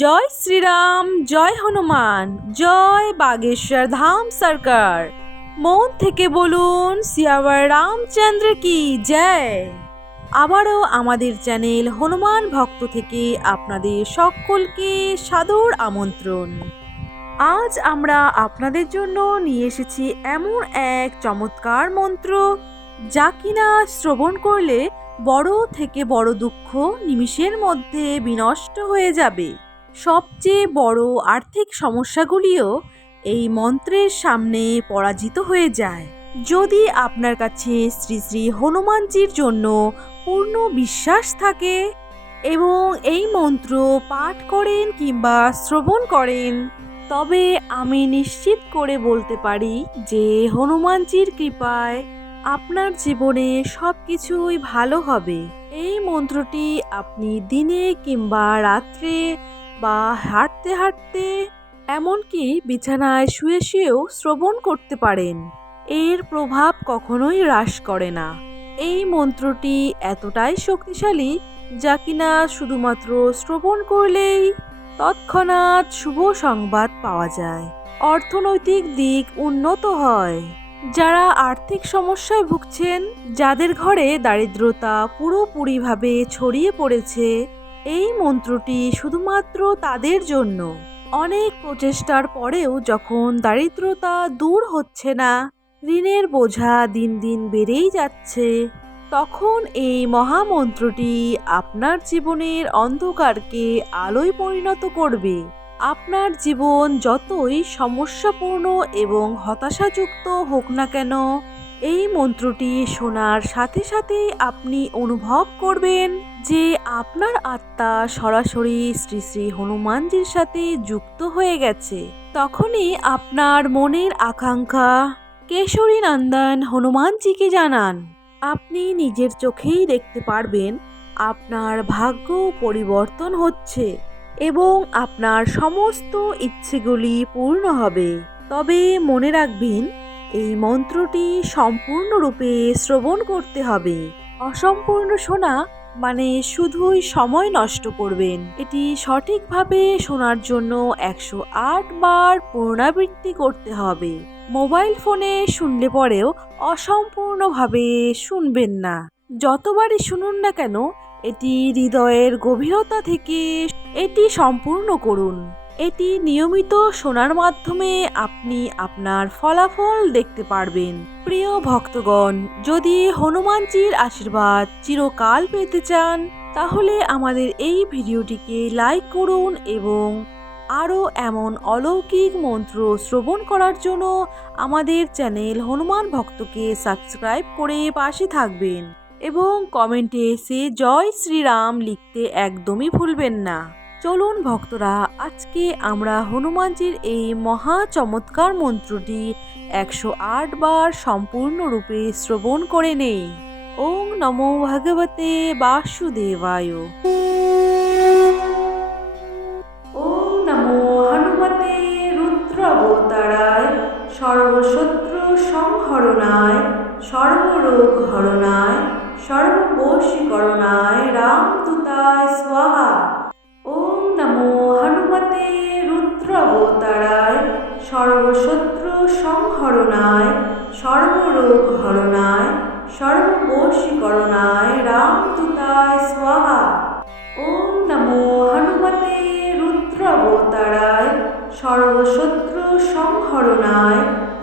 জয় শ্রীরাম, জয় হনুমান, জয় বাগেশ্বর ধাম সরকার। মন থেকে বলুন সিয়াবার রামচন্দ্র কি জয়। আবারও আমাদের চ্যানেল হনুমান ভক্ত থেকে আপনাদের সকলকে সাদর আমন্ত্রণ। আজ আমরা আপনাদের জন্য নিয়ে এসেছি এমন এক চমৎকার মন্ত্র, যা কিনা শ্রবণ করলে বড় থেকে বড় দুঃখ নিমিষের মধ্যে বিনষ্ট হয়ে যাবে। সবচেয়ে বড় আর্থিক সমস্যাগুলিও এই মন্ত্রের সামনে পরাজিত হয়ে যায়। যদি আপনার কাছে শ্রী শ্রী হনুমানজির জন্য পূর্ণ বিশ্বাস থাকে এবং এই মন্ত্র পাঠ করেন কিংবা শ্রবণ করেন, তবে আমি নিশ্চিত করে বলতে পারি যে হনুমানজির কৃপায় আপনার জীবনে সব কিছুই ভালো হবে। এই মন্ত্রটি আপনি দিনে কিংবা রাত্রে বা হাঁটতে হাঁটতে, এমনকি বিছানায় শুয়ে শুয়েও শ্রবণ করতে পারেন। এর প্রভাব কখনোই হ্রাস করে না। এই মন্ত্রটি এতটাই শক্তিশালী যা কিনা শুধুমাত্র শ্রবণ করলেই তৎক্ষণাৎ শুভ সংবাদ পাওয়া যায়, অর্থনৈতিক দিক উন্নত হয়। যারা আর্থিক সমস্যায় ভুগছেন, যাদের ঘরে দারিদ্রতা পুরোপুরিভাবে ছড়িয়ে পড়েছে, এই মন্ত্রটি শুধুমাত্র তাদের জন্য। অনেক প্রচেষ্টার পরেও যখন দারিদ্রতা দূর হচ্ছে না, ঋণের বোঝা দিন দিন বেড়েই যাচ্ছে, তখন এই মহামন্ত্রটি আপনার জীবনের অন্ধকারকে আলোয় পরিণত করবে। আপনার জীবন যতই সমস্যাপূর্ণ এবং হতাশাযুক্ত হোক না কেন, এই মন্ত্রটি শোনার সাথে সাথেই আপনি অনুভব করবেন যে আপনার আত্মা সরাসরি শ্রী শ্রী হনুমানজির সাথে যুক্ত হয়ে গেছে। তখনই আপনার মনের আকাঙ্ক্ষা কেশরী নন্দন হনুমানজিকে জানান। আপনি নিজের চোখেই দেখতে পারবেন আপনার ভাগ্য পরিবর্তন হচ্ছে এবং আপনার সমস্ত ইচ্ছেগুলি পূর্ণ হবে। তবে মনে রাখবেন, এই মন্ত্রটি সম্পূর্ণরূপে শ্রবণ করতে হবে। অসম্পূর্ণ শোনা মানে শুধুই সময় নষ্ট করবেন। এটি সঠিকভাবে শোনার জন্য 108 বার পুনরাবৃত্তি করতে হবে। মোবাইল ফোনে শুনলে পরেও অসম্পূর্ণভাবে শুনবেন না। যতবারই শুনুন না কেন, এটি হৃদয়ের গভীরতা থেকে এটি সম্পূর্ণ করুন। এটি নিয়মিত শোনার মাধ্যমে আপনি আপনার ফলাফল দেখতে পারবেন। প্রিয় ভক্তগণ, যদি হনুমানজির আশীর্বাদ চিরকাল পেতে চান, তাহলে আমাদের এই ভিডিওটিকে লাইক করুন এবং আরও এমন অলৌকিক মন্ত্র শ্রবণ করার জন্য আমাদের চ্যানেল হনুমান ভক্তকে সাবস্ক্রাইব করে পাশে থাকবেন এবং কমেন্টে এসে জয় শ্রীরাম লিখতে একদমই ভুলবেন না। চলুন ভক্তরা, আজকে আমরা হনুমানজির এই মহা চমৎকার মন্ত্রটি 108 বার সম্পূর্ণরূপে শ্রবণ করে নেই। ওং নমো ভগবতে বাসুদেবায়। ওং নমো হনুমতে রুদ্রাবতারায়, সর্বশত্রু সংহরণায়, সর্বরোগ হরণায়, সর্ববশীকরণায় রামদূতায় স্বাহা। ওং নমো হনুমতে রুদ্রাবতারায়, সর্বশত্রু সংহরণায়, সর্বরোগ হরণায়, সর্ববশীকরণায় রামদূতায় স্বাহা। ওং নমো হনুমতে রুদ্রাবতারায়, সর্বশত্রু সংহরণায়,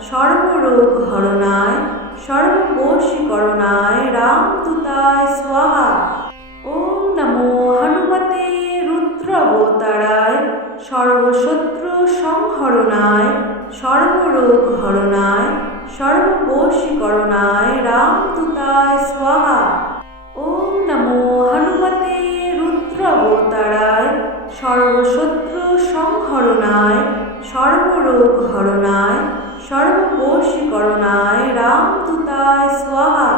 সর্বরোগ হরণায়, সর্ববশীকরণায় রামদূতায় স্বাহা। ওং নমো হনুমতে রুদ্রাবতারায়, সর্বশত্রু সংহরণায়, সর্বরোগ হরণায়, সর্ববশীকরণায় রামদূতায় স্বাহা। ওং নমো হনুমতে রুদ্রাবতারায়, সর্বশত্রু সংহরণায়, সর্বরোগ হরণায়, সর্ববশীকরণায় রামদূতায় স্বাহা।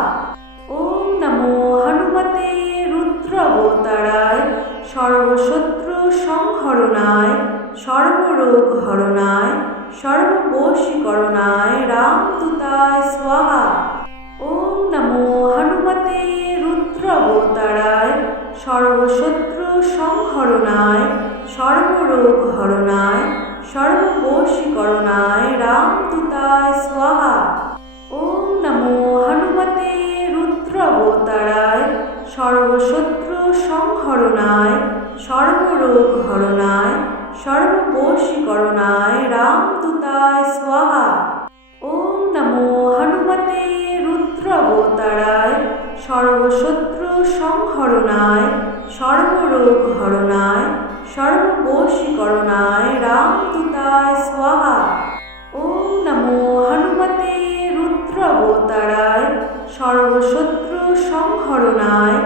ওং নমো হনুমতে রুদ্রাবতারায়, সর্বশত্রু সংহরণায়, সর্বরোগ হরণায়, সর্ববশীকরণায় রামদূতায় স্বাহা। ওম নমো হনুমতে রুদ্রবতারায় সর্বশত্রু সংহরণায় সর্বরোগ হরণায় সর্ববশীকরণায় রামদূতায় স্বাহা। ওম নমো হনুমতে রুদ্রবতারায় সর্বশত্রু সংহরণায় সর্বরোগ হরণায় সর্ববশীকরণায় রামদূতায় স্বাহা। ওম নমো হনুমতে রুদ্রবতারায় সর্বশত্রু সংহরণায় সর্বরোগ হরণায় সর্ববশীকরণায় রামদূতায় স্বাহা। ওম নমো হনুমতে রুদ্রবতারায় সর্বশত্রু সংহরণায়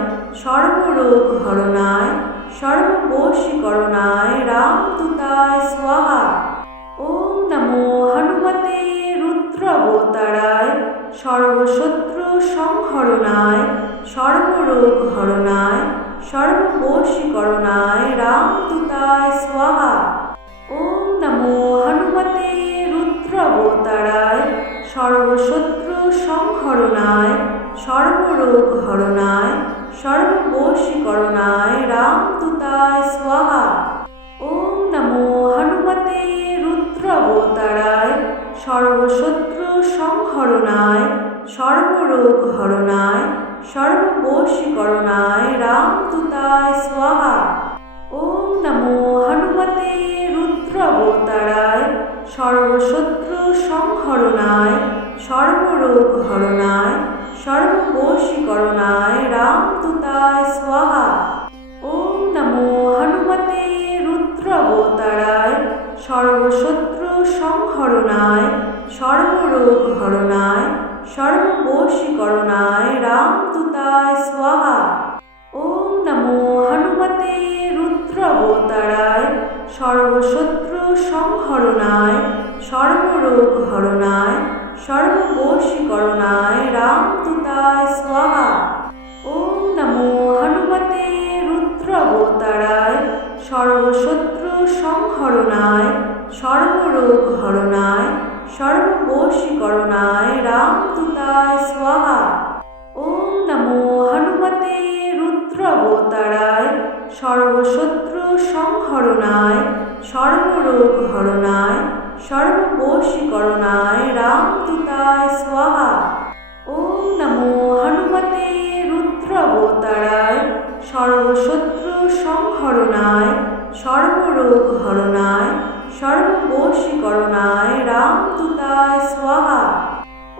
সর্বরোগ হরণায় সর্ববশীকরণায় রামদূতায় স্বাহা। ওম নমো হনুমতে রুদ্রবতারায় সর্বশত্রু সংহরণায় সর্বরোগ হরণায় সর্ববশীকরণায় রামদূতায় স্বাহা। ওম নমো হনুমতে রুদ্রবতারায় সর্বশত্রু সংহরণায় সর্বরোগ হরণায় সর্ববশীকরণায় রামদূতায় স্বাহা। ওম নমো হনুমতে রুদ্রবতারায় সর্বশত্রু সংহরণায় সর্বরোগ হরণায় সর্ববশীকরণায় রামদূতায় স্বাহা। ওম নমো হনুমতে রুদ্রবতারায় সর্বশত্রু সংহরণায় সর্বরোগ হরণায় সর্ববশীকরণায় রামদূতায় স্বাহা। ওম নমো হনুমতে রুদ্রবতারায় সর্বশত্রু সংহরণায় সর্বরোগ হরণায় সর্ববশীকরণায় রামদূতায় স্বাহা। ওম নমো হনুমতে রুদ্রবতারায় সর্বশত্রু সংহরণায় সর্বরোগ হরণায় সর্ববশীকরণায় রামদূতায় স্বাহা। ওম নমো হনুমতে রুদ্রবতারায় সর্বশত্রু সংহরণায় সর্বরোগ হরণায় সর্ববশীকরণায় রামদূতায় স্বাহা। ওম নমো হনুমতে রুদ্রবতারায় সর্বশত্রু সংহরণায় সর্বরোগ হরণায় সর্ববশীকরণায় রামদূতায় স্বাহা। ওম নমো হনুমতে রুদ্রবতারায় সর্বশত্রু সংহরণায় সর্বরোগ হরণায় সর্ববশীকরণায় রামদূতায় স্বাহা।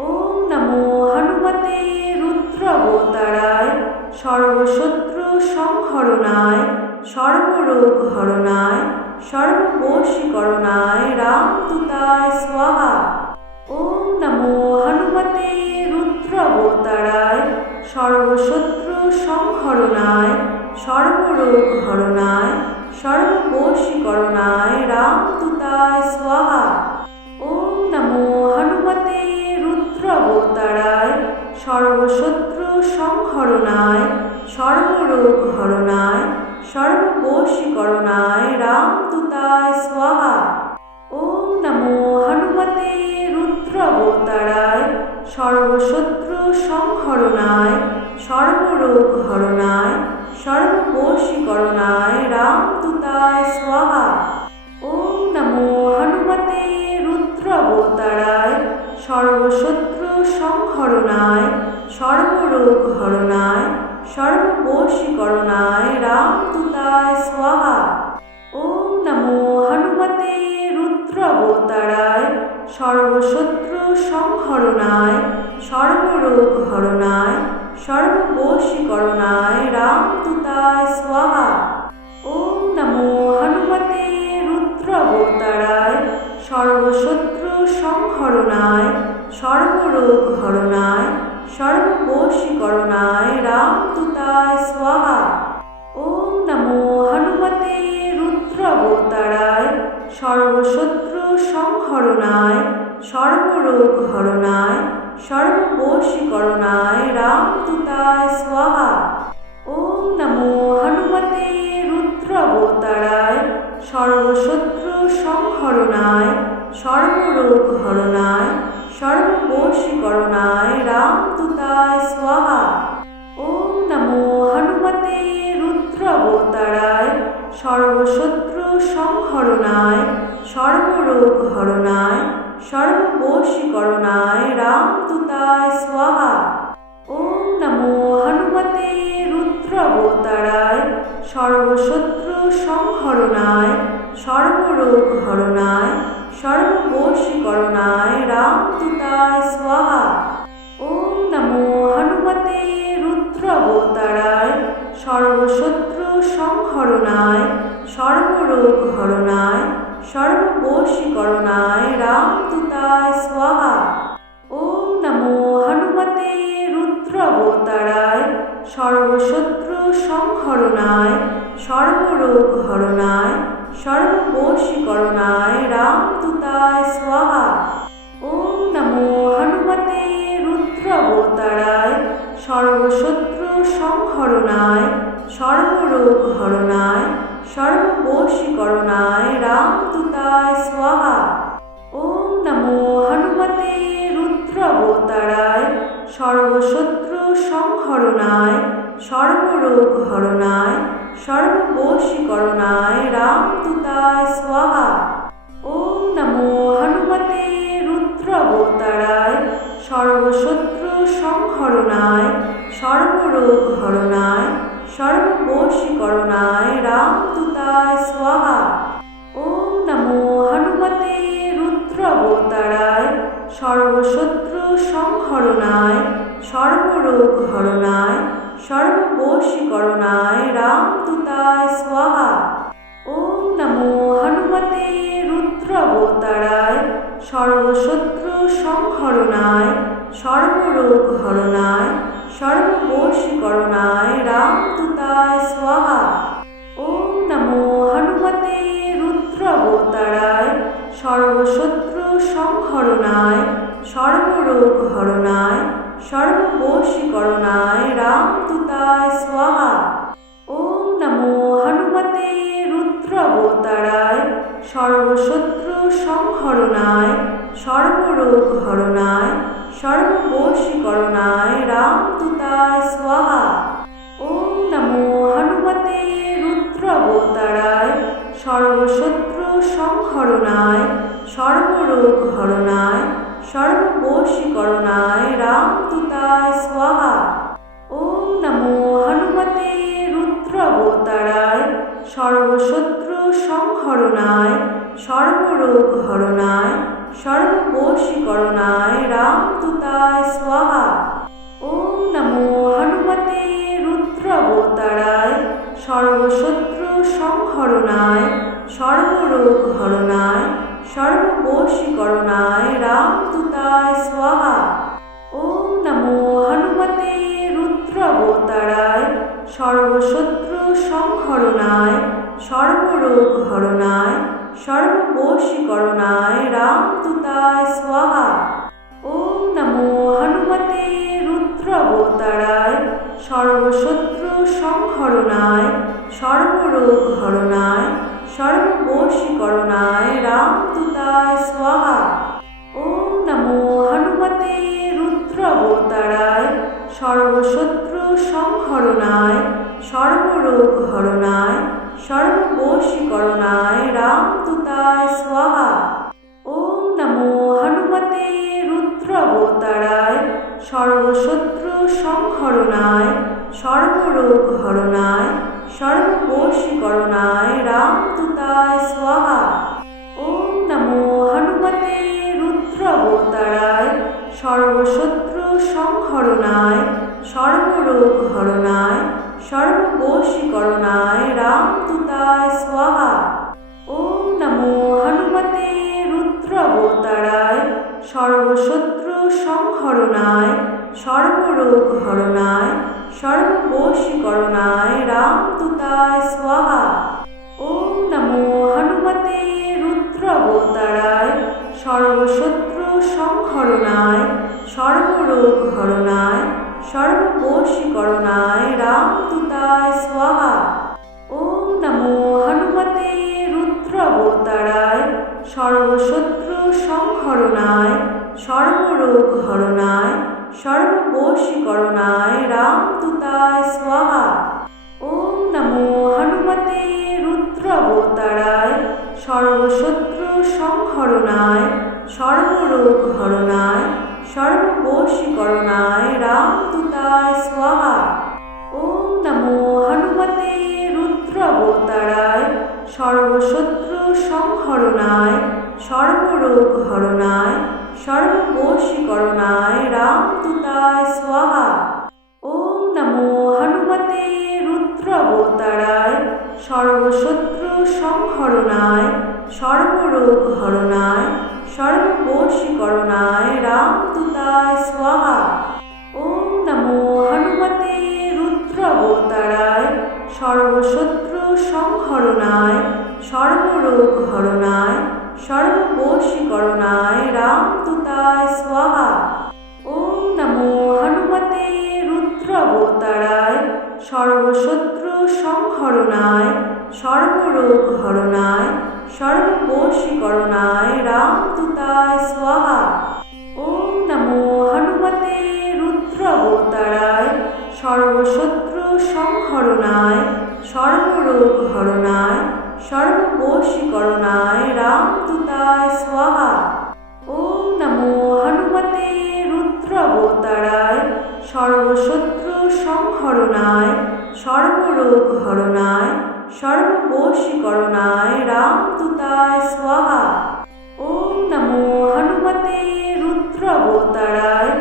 ওম নমো হনুমতে রুদ্রবতারায় সর্বশত্রু সংহরণায় সর্বরোগ হরণায় সর্ববশীকরণায় রামদূতায় স্বাহা। ওম নমো হনুমতে রুদ্রবতারায় সর্বশত্রু সংহরণায় সর্বরোগ হরণায় সর্ববশীকরণায় রামদূতায় স্বাহা। ওম নমো হনুমতে রুদ্রবতারায় সর্বশত্রু সংহরণায় সর্বরোগ হরণায় সর্ববশীকরণায় রামদূতায় স্বাহা। ওম নমো হনুমতে রুদ্রবতারায় সর্বশত্রু সংহরণায় সর্বরোগ হরণায় সর্ববশীকরণায় রামদূতায় স্বাহা। ওম নমো হনুমতে রুদ্রবতারায় সর্বশত্রু সংহরণায় সর্বরোগ হরণায় সর্ববশীকরণায় রামদূতায় স্বাহা। ওম নমো হনুমতে রুদ্রবতারায় সর্বশত্রু সংহরণায় সর্বরোগ হরণায় সর্ববশীকরণায় রামদূতায় স্বাহা। ওম নমো হনুমতে রুদ্রবতারায় সর্বশত্রু সংহরণায় সর্বরোগ হরণায় সর্ববশীকরণায় রামদূতায় স্বাহা। ওম নমো হনুমতে রুদ্রবতারায় সর্বশত্রু সংহরণায় সর্বরোগ হরণায় সর্ববশীকরণায় রামদূতায় স্বাহা। ওম নমো হনুমতে রুদ্রাবতারায় সর্বশত্রু সংহরণায় সর্বরোগ হরণায় সর্ববশীকরণায় রামদূতায় স্বাহা। ওম নমো হনুমতে রুদ্রাবতারায় সর্বশত্রু সংহরণায় সর্বরোগ হরণায় সর্ববশীকরণায় রামদূতায় স্বাহা। ওম নমো হনুমতে রুদ্রাবতারায় সর্বশত্রু সংহরণায় সর্বরোগ হরণায় সর্ববশীকরণায় রামদূতায় স্বাহা। ওম নমো হনুমতে রুদ্রাবতারায় সর্বশত্রু সংহরণায় সর্বরোগ হরণায় সর্ববশীকরণায় রামদূতায় স্বাহা। ওম নমো হনুমতে রুদ্রাবতারায় সর্বশত্রু সংহরণায় সর্বরোগ হরণায় সর্ববশীকরণায় রামদূতায় স্বাহা। ওম নমো হনুমতে রুদ্রাবতারায় সর্বশত্রু সংহরণায় সর্বরোগ হরণায় সর্ববশীকরণায় রামদূতায় স্বাহা। ওম নমো হনুমতে রুদ্রাবতারায় সর্বশত্রু সংহরণায় সর্বরোগ হরণায় সর্ববশীকরণায় রামদূতায় স্বাহা। ওম নমো হনুমতে রুদ্রাবতারায় সর্বশত্রু সংহরণায় সর্বরোগ হরণায় সর্ববশীকরণায় রামদূতায় স্বাহা। ওম নমো হনুমতে রুদ্রাবতারায় সর্বশত্রু সংহরণায় সর্বরোগ হরণায় সর্ববশীকরণায় রামদূতায় স্বাহা। ওম নমো হনুমতে রুদ্রাবতারায় সর্বশত্রু সংহরণায় সর্বরোগ হরণায় সর্ববশীকরণায় রামদূতায় স্বাহা। ওম নমো হনুমতে রুদ্রাবতারায় সর্বশত্রু সংহরণায় সর্বরোগ হরণায় সর্ববশীকরণায় রামদূতায় স্বাহা। ওম নমো হনুমতে রুদ্রাবতারায় সর্বশত্রু সংহরণায় সর্বরোগ হরণায় সর্ববশীকরণায় রামদূতায় স্বাহা। ওম নমো হনুমতে রুদ্রাবতারায় সর্বশত্রু সংহরণায় সর্বরোগ হরণায় সর্ববশীকরণায় রামদূতায় স্বাহা। ওম নমো হনুমতে রুদ্রাবতারায় সর্বশত্রু সংহরণায় সর্বরোগ হরণায় সর্ববশীকরণায় রামদূতায় স্বাহা। ওম নমো হনুমতে রুদ্রাবতারায় সর্বশত্রু সংহরণায় সর্বরোগ হরণায় সর্ববশীকরণায় রামদূতায় স্বাহা। ওম নমো হনুমতে রুদ্রাবতারায় সর্বশত্রু সংহরণায় সর্বরোগ হরণায় সর্ববশীকরণায় রামদূতায় স্বাহা। ওম নমো হনুমতে রুদ্রাবতারায় সর্বশত্রু সংহরণায় সর্বরোগ হরণায় সর্ববশীকরণায় রামদূতায় স্বাহা। ওম নমো হনুমতে রুদ্রাবতারায় সর্বশত্রু সংহরণায় সর্বরোগ হরণায় সর্ববশীকরণায় রামদূতায় স্বাহা। ওম নমো হনুমতে রুদ্রাবতারায় সর্বশত্রু সংহরণায় সর্বরোগ হরণায় সর্ববশীকরণায় রামদূতায় স্বাহা। ওম নমো হনুমতে রুদ্রাবতারায় সর্বশত্রু সংহরণায় সর্বরোগ হরণায় সর্ববশীকরণায় রামদূতায় স্বাহা। ওম নমো হনুমতে রুদ্রাবতারায় সর্বশত্রু সংহরণায় সর্বরোগ হরণায় সর্ববশীকরণায় রামদূতায় স্বাহা। ওম নমো হনুমতে রুদ্রাবতারায় সর্বশত্রু সংহরণায় সর্বরোগ হরণায় সর্ববশীকরণায় রামদূতায় স্বাহা। ওম নমো হনুমতে রুদ্রাবতারায় সর্বশত্রু সংহরণায় সর্বরোগ হরণায় সর্ববশীকরণায় রামদূতায় স্বাহা। ওম নমো হনুমতে রুদ্রাবতারায় সর্বশত্রু সংহরণায় সর্বরোগ হরণায় সর্ববশীকরণায় রামদূতায় স্বাহা। ওম নমো হনুমতে রুদ্রাবতারায় সর্বশত্রু সংহরণায় সর্বরোগ হরণায় সর্ববশীকরণায় রামদূতায় স্বাহা। ওম নমো হনুমতে রুদ্রাবতারায় সর্বশত্রু সংহরণায় সর্বরোগ হরণায় সর্ববশীকরণায় রামদূতায় স্বাহা। ওম নমো হনুমতে রুদ্রাবতারায় সর্বশত্রু সংহরণায় সর্বরোগ হরণায় সর্ববশীকরণায় রামদূতায় স্বাহা। ওম নমো হনুমতে রুদ্রাবতারায় সর্বশত্রু সংহরণায় সর্বরোগ হরণায় সর্ববশীকরণায় রামদূতায় স্বাহা। ওম নমো হনুমতে রুদ্রাবতারায় সর্বশত্রু সংহরণায় সর্বরোগ হরণায় সর্ববশীকরণায় রামদূতায় স্বাহা। ওম নমো হনুমতে রুদ্রাবতারায় সর্বশত্রু সংহরণায় সর্বরোগ হরণায় সর্ববশীকরণায় রামদূতায় স্বাহা। ওম নমো হনুমতে রুদ্রাবতারায়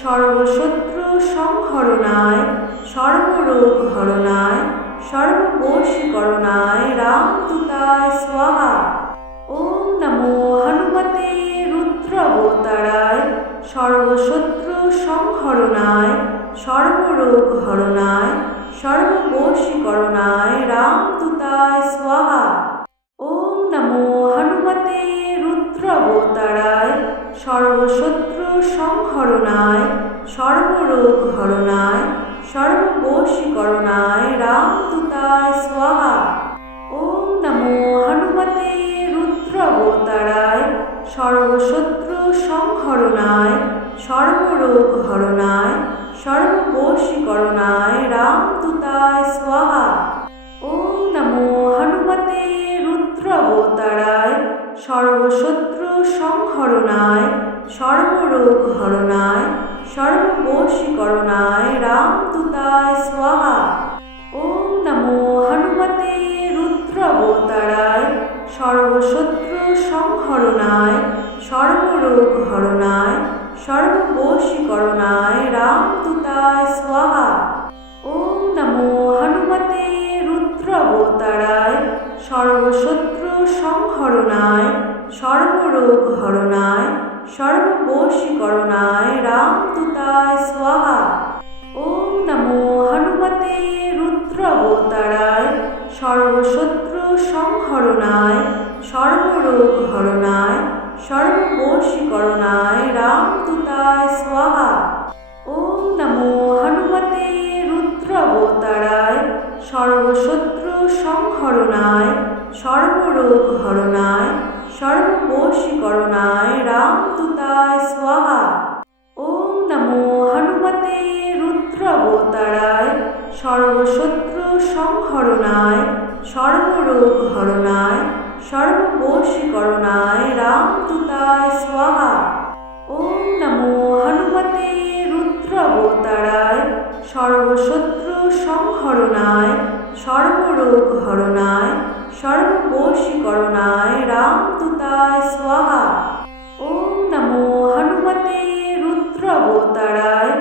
সর্বশত্রু সংহরণায় সর্বরোগ হরণায় সর্ববশীকরণায় রামদূতায় স্বাহা। ওম নমো হনুমতে রুদ্রাবতারায় সর্বশত্রু সংহরণায় সর্বরোগ হরণায় সর্ববশীকরণায় রামদূতায় স্বাহা। ওম নমো হনুমতে রুদ্রাবতারায় সর্বশত্রু সংহরণায় সর্বরোগ হরণায় সর্ববশীকরণায় রামদূতায় স্বাহা। ওম নমো হনুমতে রুদ্রাবতারায় সর্বশত্রু সংহরণায় সর্বরোগ হরণায় সর্ববশীকরণায় রামদূতায় স্বাহা। ওম নমো হনুমতে রুদ্রাবতারায় সর্বশত্রু সংহরণায় সর্বরোগ হরণায় সর্ববশীকরণায় রামদূতায় স্বাহা। ওম নমো হনুমতে রুদ্রাবতারায় সর্বশত্রু সংহরণায় সর্বরোগ হরণায় সর্ববশীকরণায় রামদূতায় স্বাহা। ওম নমো হনুমতে রুদ্রাবতারায় সর্বশত্রু সংহরণায় সর্বরোগ হরণায় সর্ববশীকরণায় রামদূতায় স্বাহা। ওম নমো হনুমতে রুদ্রাবতারায় সর্বশত্রু সংহরণায় সর্বরোগ হরণায় সর্ববশীকরণায় রামদূতায় স্বাহা। ওম নমো হনুমতে রুদ্রাবতারায় সর্বশত্রু সংহরণায় সর্বরোগ হরণায় সর্ববশীকরণায় রামদূতায় স্বাহা। ওম নমো হনুমতে রুদ্রাবতারায় সর্বশত্রু সংহরণায় সর্বরোগ হরণায় সর্ববশীকরণায় রামদূতায় স্বাহা। ওম নমো হনুমতে রুদ্রাবতারায় সর্বশত্রু সংহরণায় সর্বরোগ হরণায় সর্ববশীকরণায় রামদূতায় স্বাহা। ওম নমো হনুমতে রুদ্রাবতারায়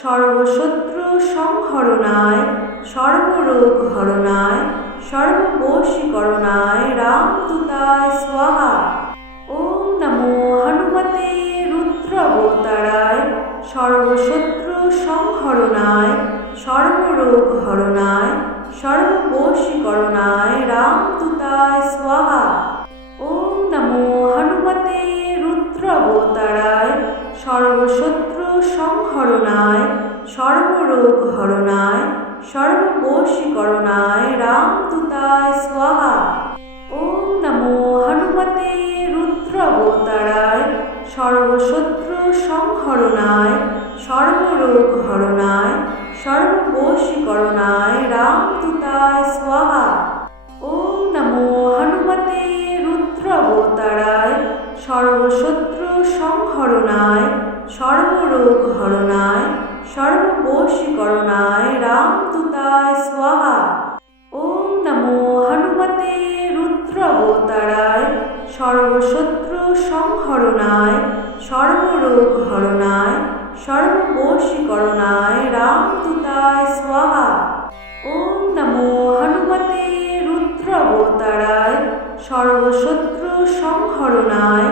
সর্বশত্রু সংহরণায় সর্বরোগ হরণায় সর্ববশীকরণায় রামদূতায় স্বাহা। ওম নমো হনুমতে রুদ্রাবতারায় সর্বশত্রু সংহরণায় সর্বরোগ হরণায় সর্ববশীকরণায় রামদূতায় স্বাহা। ওম নমো হনুমতে রুদ্রাবতারায় সর্বশত্রু সংহরণায় সর্বরোগ হরণায় সর্ববশীকরণায় রামদূতায় স্বাহা। ওম নমো হনুমতে রুদ্রাবতারায় সর্বশত্রু সংহরণায় সর্বরোগ হরণায় সর্ববশীকরণায় রামদূতায় স্বাহা। ওম নমো হনুমতে রুদ্রাবতারায় সর্বশত্রু সংহরণায় সর্বরোগ হরণায় সর্ববশীকরণায় রামদূতায় স্বাহা। ওম নমো হনুমতে রুদ্রাবতারায় সর্বশত্রু সংহরণায় সর্বরোগ হরণায় সর্ববশীকরণায় রামদূতায় স্বাহা। ওম নমো হনুমতে রুদ্রাবতারায় সর্বশত্রু সংহরণায়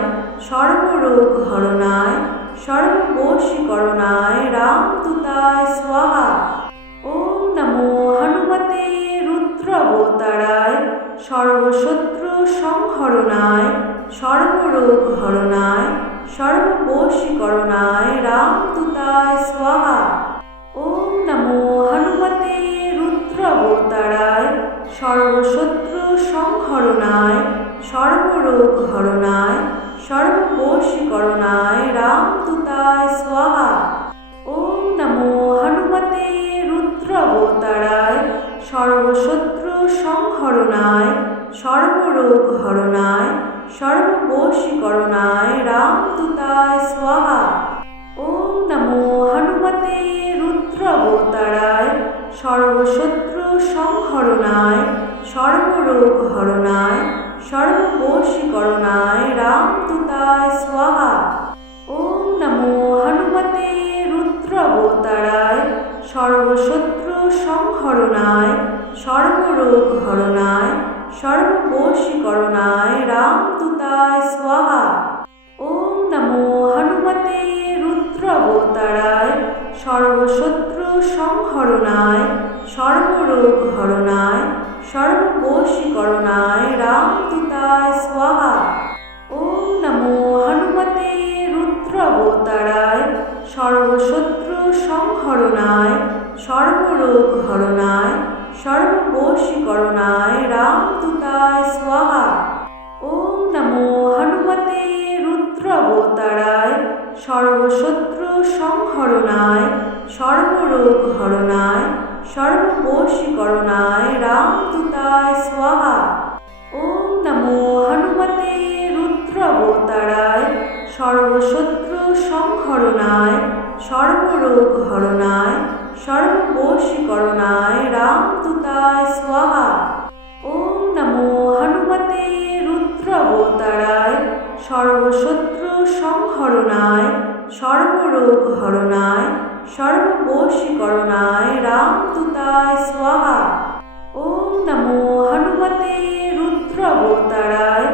সর্বরোগ হরণায় সর্ববশীকরণায় রামদূতায় স্বাহা। ওম নমো হনুমতে রুদ্রাবতারায় সর্বশত্রু সংহরণায় সর্বরোগ হরণায় সর্ববশীকরণায় রামদূতায় স্বাহা। ওম নমো হনুমতে রুদ্রাবতারায় সর্বশত্রু সংহরণায় সর্বরোগ হরণায় সর্ববশীকরণায় রামদূতায় স্বাহা। ওম নমো হনুমতে রুদ্রাবতারায় সর্বশত্রু সংহরণায় সর্বরোগ হরণায় সর্ববশীকরণায় রামদূতায় স্বাহা। ওম নমো হনুমতে রুদ্রাবতারায় সর্বশত্রু সংহরণায় সর্বরোগ হরণায় সর্ববশীকরণায় রামদূতায় স্বাহা। ওম নমো হনুমতে রুদ্রাবতারায় সর্বশত্রু সংহরণায় সর্বরোগ হরণায় সর্ববশীকরণায় রামদূতায় স্বাহা। ওম নমো হনুমতে রুদ্রাবতারায় সর্বশত্রু সংহরণায় সর্বরোগ হরণায় সর্ববশীকরণায় রামদূতায় স্বাহা। ওম নমো হনুমতে রুদ্রাবতারায় সর্বশত্রু সংহরণায় সর্বরোগ হরণায় সর্ববশীকরণায় রামদূতায় স্বাহা। ওম নমো হনুমতে রুদ্রাবতারায় সর্বশত্রু সংহরণায় সর্বরোগ হরণায় সর্ববশীকরণায় রামদূতায় স্বাহা। ওম নমো হনুমতে রুদ্রাবতারায় সর্বশত্রু সংহরণায় সর্বরোগ হরণায় সর্ববশীকরণায় রামদূতায় স্বাহা। ওম নমো হনুমতে রুদ্রাবতারায় সর্বশত্রু সংহরণায় সর্বরোগ হরণায় সর্ববশীকরণায় রামদূতায় স্বাহা। ওম নমো হনুমতে রুদ্রাবতারায়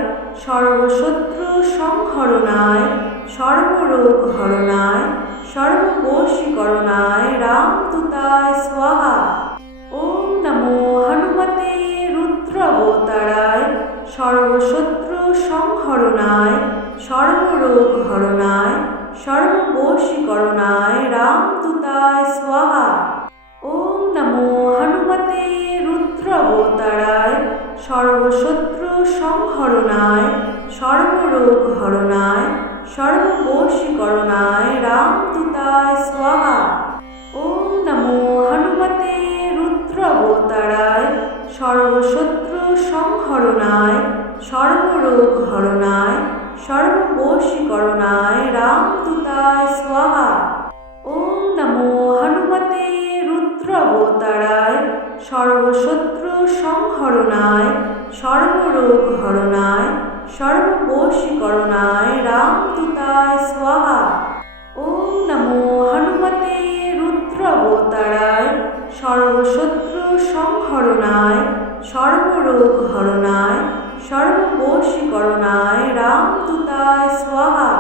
সর্বশত্রু সংহরণায় সর্বরোগ হরণায় সর্ববশীকরণায় রামদূতায় স্বাহা। ওম নমো হনুমতে রুদ্রাবতারায় সর্বশত্রু সংহরণায় সর্বরোগ হরণায় সর্ববশীকরণায় রামদূতায় স্বাহা। ওম নমো হনুমতে রুদ্রাবতারায় সর্বশত্রু সংহরণায় সর্বরোগ হরণায় সর্ববশীকরণায় রামদূতায় স্বাহা। ওম নমো হনুমতে রুদ্রাবতারায় সর্বশত্রু সংহরণায় সর্বরোগ হরণায় সর্ববশীকরণায় রামদূতায় স্বাহা। ওম নমো হনুমতে রুদ্রাবতারায় সর্বশত্রু সংহরণায় সর্বরোগ হরণায় সর্ববশীকরণায় রামদূতায় স্বাহা। ওম নমো হনুমতে রুদ্রাবতারায় সর্বশত্রু সংহরণায় সর্বরোগ হরণায় সর্ববশীকরণায় রামদূতায় স্বাহা।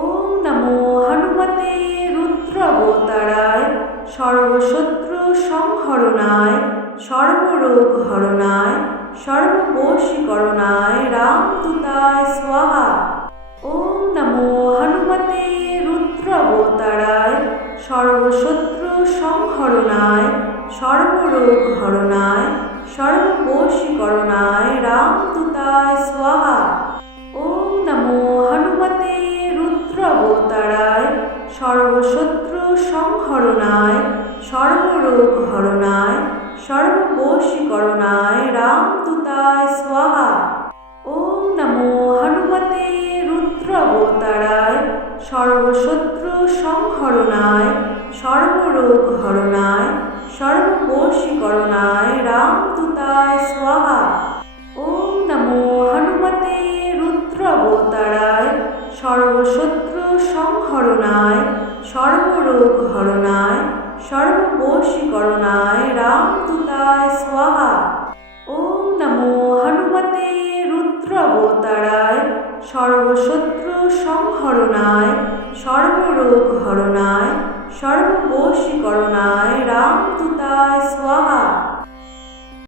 ওম নমো হনুমতে রুদ্রাবতারায় সর্বশত্রু সংহরণায় সর্বরোগ হরণায় সর্ববশীকরণায় রামদূতায় স্বাহা। ওম নমো হনুমতে রুদ্রাবতারায় সর্বশত্রু সংহরণায় সর্বরোগ হরণায় সর্ববশীকরণায় রামদূতায় স্বাহা। ওম নমো হনুমতে রুদ্রাবতারায় সর্বশত্রু সংহরণায় সর্বরোগ হরণায় সর্ববশীকরণায় রামদূতায় স্বাহা। ওম নমো হনুমতে রুদ্রাবতারায় সর্বশত্রু সংহরণায় সর্বরোগ হরণায় সর্ববশীকরণায় রামদূতায় স্বাহা। ওম নমো হনুমতে রুদ্রাবতারায় সর্বশত্রু সংহরণায় সর্বরোগ হরণায় সর্ববশীকরণায় রামদূতায় স্বাহা। ওম নমো হনুমতে রুদ্রাবতারায় সর্বশত্রু সংহরণায় সর্বরোগ হরণায় সর্ববশীকরণায় রামদূতায় স্বাহা।